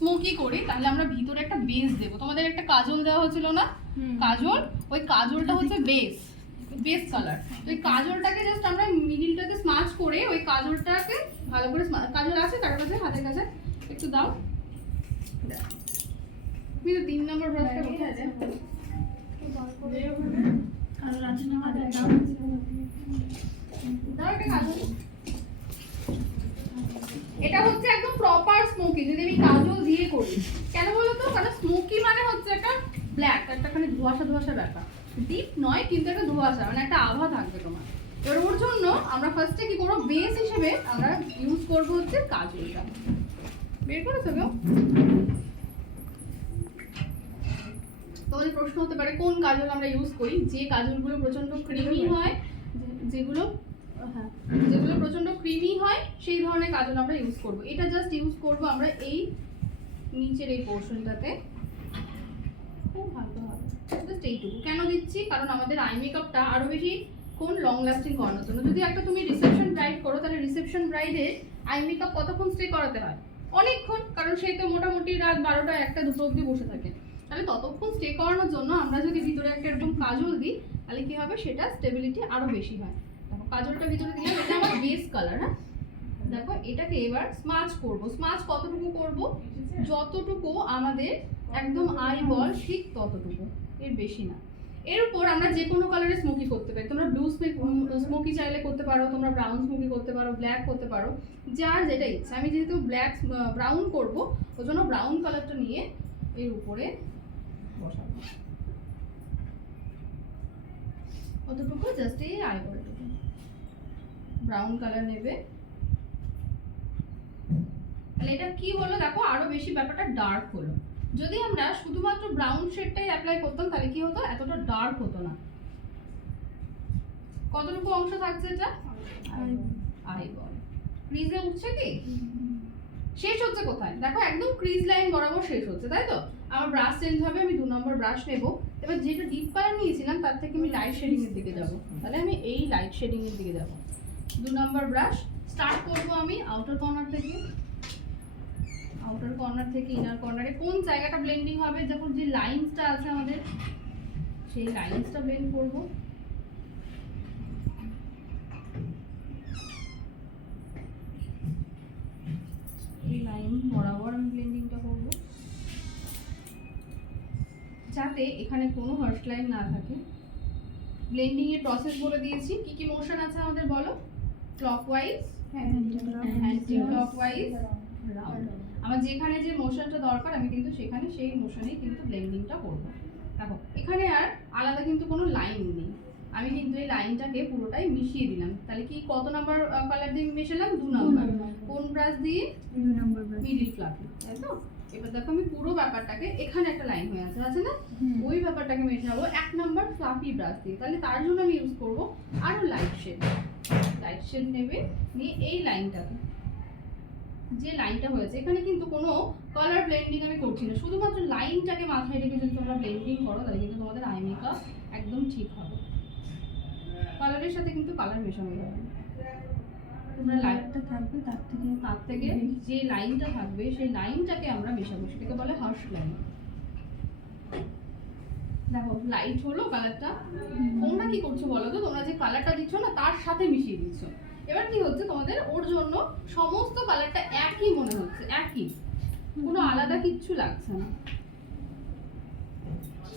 Smoky করি তাহলে আমরা ভিতরে একটা বেস দেবো। তোমাদের একটা কাজল দেওয়া হয়েছিল না, কাজল, ওই কাজলটা হচ্ছে বেস কালার। ওই কাজলটাকে জাস্ট আমরা মিডিলটাতে স্মাচ করে ওই কাজলটাকে ভালো করে কাজল আছে কারোর কাছে হাতের কাছে একটু দাও। তুমি তো 3 নম্বর ব্রাশটা কোথায় আছে? কাজল আছে না হাতে? দাও একটা কাজল। এটা হচ্ছে একদম প্রপার স্মোকি যদি আমি কাজল দিয়ে করি। কেন বলো তো? কারণ স্মোকি মানে হচ্ছে একটা ব্ল্যাক, একটাখানি ধোঁয়াশা ধোঁয়াশা ব্যাপার। ডিপ নয় কিন্তু একটা ধোঁয়াশা, মানে একটা আভা থাকবে তোমার। এবার ওর জন্য আমরা ফার্স্টে কি করবো, বেস হিসেবে আমরা ইউজ করবো হচ্ছে কাজলটা। বের করেছো কেউ? তোমাদের প্রশ্ন হতে পারে কোন কাজল আমরা ইউজ করি। যে কাজলগুলো প্রচন্ড ক্রিমি হয়, যেগুলো প্রচন্ড ক্রিমি হয় সেই ধরনের কাজল আমরা ইউজ করব। এটা জাস্ট ইউজ করব আমরা এই নিচের এই পোর্শনটাতে, খুব ভালো হবে জাস্ট এইটুকু। কেন দিচ্ছি? কারণ আমাদের আই মেকআপটা আরো বেশি কোন লং লাস্টিং করানোর জন্য। যদি একটা তুমি রিসেপশন ব্রাইড করো তাহলে রিসেপশন ব্রাইডের আই মেকআপ কতক্ষণ স্টে করাতে হয়? অনেকক্ষণ, কারণ সে তো মোটামুটি রাত 12টা 1টা 2টো অবধি বসে থাকে। তাহলে ততক্ষণ স্টে করানোর জন্য আমরা যদি ভিতরে একটা এরকম কাজল দিই তাহলে কি হবে, সেটা স্টেবিলিটি আরো বেশি হয়। দেখো কাজলটা ভিতরে দিলাম, এটা আমার বেস কালার। হ্যাঁ দেখো এটাকে এবার স্মাচ করব। স্মাচ কতটুকু করব? যতটুকু আমাদের একদম আই বল ঠিক ততটুকু, এর বেশি না। এর উপর আমরা যে কোনো কালারে স্মোকি করতে পারি। তোমরা ব্লু স্মোকি চাইলে করতে পারো, তোমরা ব্রাউন স্মোকি করতে পারো, ব্ল্যাক করতে পারো, যার যেটা ইচ্ছা। আমি যেহেতু ব্রাউন করব ওই জন্য ব্রাউন কালারটা নিয়ে এর উপরে বসাবো। কতটুকু? জাস্ট এই আইবলটুকু ব্রাউন কালার নেবে। তাহলে এটা কি হলো দেখো, আরো বেশি ব্যাপারটা ডার্ক হলো। যদি আমরা শুধুমাত্র ব্রাউন শেডটাই অ্যাপ্লাই করতাম তাহলে কি হতো, এতটা ডার্ক হতো না। কতটুকু অংশ থাকছে এটা? আইবল। ক্রিজে উঠছে কি? শেষ হচ্ছে কোথায় দেখো, একদম ক্রিজ লাইন বরাবর শেষ হচ্ছে, তাই তো? আমার ব্রাশ চেঞ্জ হবে, আমি 2 নম্বর ব্রাশ নেব। এবার যেটা ডিপ কালার নিয়েছিলাম তার থেকে আমি লাইট শেডিং এর দিকে যাব। তাহলে আমি এই লাইট শেডিং এর দিকে যাব। 2 নম্বর ব্রাশ স্টার্ট করব আমি আউটার কর্নার থেকে। আউটার কর্নার থেকে ইনার কর্নারে কোন জায়গাটা ব্লেন্ডিং হবে, যখন যে লাইনসটা আছে আমাদের সেই লাইনসটা ব্লেন্ড করব। এই লাইন বরাবর আমি ব্লেন্ডিংটা করব যাতে এখানে কোনো হার্শ লাইন না থাকে। ব্লেন্ডিং এর প্রসেস বলে দিয়েছি, কি কি মোশন আছে আমাদের বলো। Clockwise, anti clockwise, round. আমার যেখানে যে মোশনটা দরকার আমি কিন্তু সেখানে সেই মোশনেই কিন্তু ব্লেন্ডিংটা করব। দেখো এখানে আর আলাদা কিন্তু কোনো লাইন নেই, আমি কিন্তু এই লাইনটাকে পুরোটাই মিশিয়ে দিলাম। তাহলে কি কত নাম্বার কালার দিয়ে মেশালাম? 2 নাম্বার। কোন ব্রাশ দিয়ে? 2 নম্বর ব্রাশ। মিডল ফ্লাফি, তাই তো? এবার দেখো আমি পুরো ব্যাপারটাকে, এখানে একটা লাইন হয়ে আছে না, ওই ব্যাপারটাকে মেশাবো 1 নাম্বার ফ্লাফি ব্রাশ দিয়ে। তাহলে তার জন্য আমি ইউজ করব আরো লাইট শেড। লাইট শেড নেবে, নিয়ে এই লাইনটাকে, যে লাইনটা হয়েছে এখানে কিন্তু কোনো কালার ব্লেন্ডিং আমি করছি না, শুধুমাত্র লাইনটাকে মাথায় রেখে যদি তোমরা ব্লেন্ডিং করো তাহলে কিন্তু তোমাদের আই মেকআপ একদম ঠিক হবে। কালারের সাথে কিন্তু কালার মেশানো যাবে না। তোমরা লাইনটা থাকবে তার থেকে যে লাইনটা থাকবে সেই লাইনটাকে আমরা মেশাবো, সেটাকে বলে হার্শ লাইন। দেখো লাইট হলো কালারটা। তোমরা কি করছো বলো তো, তোমরা যে কালারটা দিচ্ছ না তার সাথে মিশিয়ে দিচ্ছ। এবার কি হচ্ছে, তোমাদের ওর জন্য সমস্ত কালারটা একই মনে হচ্ছে, একই, কোনো আলাদা কিচ্ছু লাগছে না।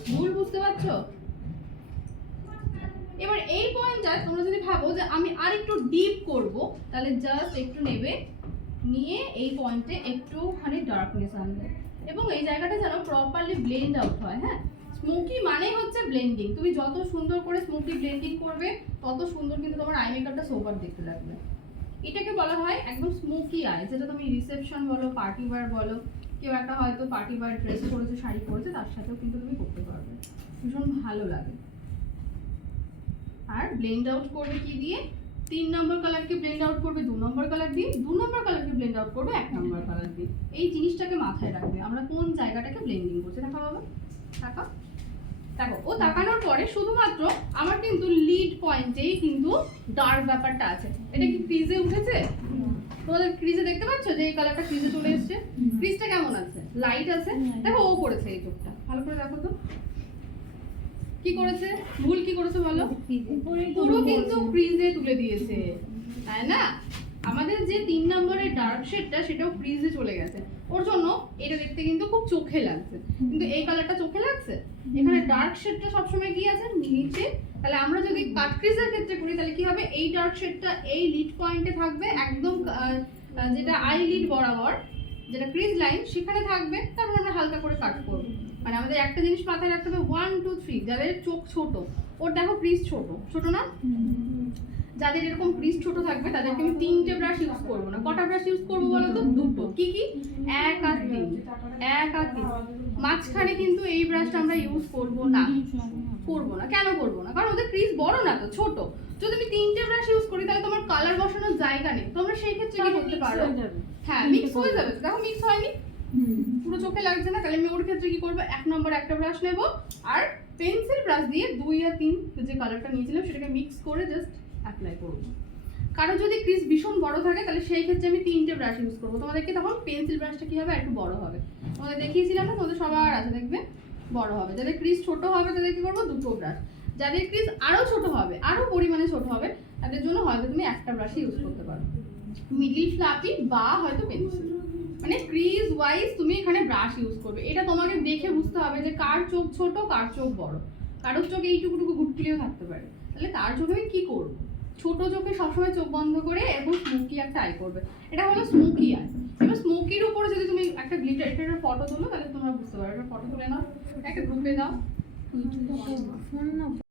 ভুল বুঝতে পারছো? এবার এই পয়েন্টটা তোমরা যদি ভাবো যে আমি আরেকটু ডিপ করব, তাহলে জাস্ট একটু নেবে, নিয়ে এই পয়েন্টে একটুখানি ডার্কনেস আনবে এবং এই জায়গাটা যেন প্রপারলি ব্লেন্ড আউট হয়। হ্যাঁ, স্মোকি মানে হচ্ছে ব্লেন্ডিং। তুমি যত সুন্দর করে স্মোকি ব্লেন্ডিং করবে তত সুন্দর কিন্তু তোমার আই মেকআপটা সোবার দেখতে লাগবে। এটাকে বলা হয় একদম স্মোকি আই, যেটা তুমি রিসেপশন বলো, পার্টি ওয়্যার বলো, কেউ একটা হয়তো পার্টি ওয়্যার ড্রেস পরেছে, শাড়ি পরেছে, তার সাথেও কিন্তু তুমি করতে পারবে, ভীষণ ভালো লাগে। আর ব্লেন্ড আউট করবে কি দিয়ে? 3 নম্বর কালারকে ব্লেন্ড আউট করবে 2 নম্বর কালার দিয়ে, 2 নম্বর কালারকে ব্লেন্ড আউট করবে 1 নম্বর কালার দিয়ে। এই জিনিসটাকে মাথায় রাখবে, আমরা কোন জায়গাটাকে ব্লেন্ডিং করছি। দেখা বাবা, টাকা দেখো, ও তাকানোর পরে শুধুমাত্র আমার কিন্তু লিড পয়েন্টেই কিন্তু ডার্ক ব্যাপারটা আছে। এটা কি ক্রিজে উঠেছে? তোমাদের ক্রিজে দেখতে পাচ্ছ যে এই কালারটা ক্রিজে চলে এসেছে? ক্রিজটা কেমন আছে? আছে, লাইট আছে। দেখো ও করেছে এই চোখটা, ভালো করে দেখো তো কি করেছে, ভুল কি করেছে বলো? পুরো কিন্তু ক্রিজে তুলে দিয়েছে, তাই না? আমাদের যে 3 নম্বরের ডার্ক শেডটা সেটাও ক্রিজে চলে গেছে। ওর জন্য এটা দেখতে কিন্তু খুব চোখে লাগছে, কিন্তু এই কালারটা চোখে লাগছে। এখানে ডার্ক শেডটা সবসময় কি আছে নিচে। তাহলে আমরা যদি কাট ক্রিজের ক্ষেত্রে করি তাহলে কি হবে, এই ডার্ক শেডটা এই লিড পয়েন্টে থাকবে, একদম যেটা আই লিড বরাবর যেটা ক্রিজ লাইন সেখানে থাকবে। তারপর আমরা হালকা করে কাট করব। মানে আমাদের একটা জিনিস মাথায় রাখতে হবে, 1 2 3 যাদের চোখ ছোট, ওর দেখো ক্রিজ ছোট ছোট না, যাদের এরকম ক্রিজ ছোট থাকবে তাদেরকে আমি 3টে ব্রাশ ইউজ করব না। কটা ব্রাশ ইউজ করব বলো তো? দুটো। কি কি? 1 আর 3, 1 আর 3। মাঝখানে কিন্তু এই ব্রাশটা আমরা ইউজ করব না, করব না। কেন করব না? কারণ ওদের ক্রিজ বড় না তো, ছোট। যদি আমি 3টে ব্রাশ ইউজ করি তাহলে তোমার কালার বসানোর জায়গা নেই। তোমরা সেই ক্ষেত্রে কি করতে পারো? হ্যাঁ, মিক্স হয়ে যাবে। দেখো মিক্স হয়নি, পুরো চোখে লাগছে না। তাহলে আমি ওর ক্ষেত্রে কি করব, 1 নম্বর একটা ব্রাশ নেব আর পেন্সিল ব্রাশ দিয়ে 2 আর 3 যে কালারটা নিয়েছিলাম সেটাকে মিক্স করে জাস্ট অ্যাপ্লাই করব। কারো যদি ক্রিজ ভীষণ বড় থাকে তাহলে সেই ক্ষেত্রে আমি 3টে ব্রাশ ইউজ করব। তোমাদেরকে তখন পেন্সিল ব্রাশটা কি হবে, একটু বড় হবে। তোমাদের দেখিয়েছিলাম না, তোমাদের সবার আছে দেখবে বড় হবে। যাদের ক্রিজ ছোট হবে তাদের কি করব, দুটো ব্রাশ। যাদের ক্রিজ আরো ছোট হবে, আরো পরিমাণে ছোট হবে, তাদের জন্য হয়তো তুমি একটা ব্রাশই ইউজ করতে পারো, মিডল ফ্ল্যাপি বা হয়তো পেন্সিল। মানে ক্রিজ ওয়াইজ তুমি এখানে ব্রাশ ইউজ করবে। এটা তোমাকে দেখে বুঝতে হবে যে কার চোখ ছোট কার চোখ বড়। কারোর চোখে এইটুকুটুকু গুটগুলিও থাকতে পারে, তাহলে তার চোখে আমি কি করব? ছোট চোখে সবসময় চোখ বন্ধ করে এবং স্মোকি একটা আই করবে। এটা হলো স্মোকি আই। এবার স্মোকির উপরে যদি তুমি একটা গ্লিটার এটার ফটো তোলো তাহলে তোমরা বুঝতে পারবে। ফটো তুলে নাও, একটা গ্রুপে দাও।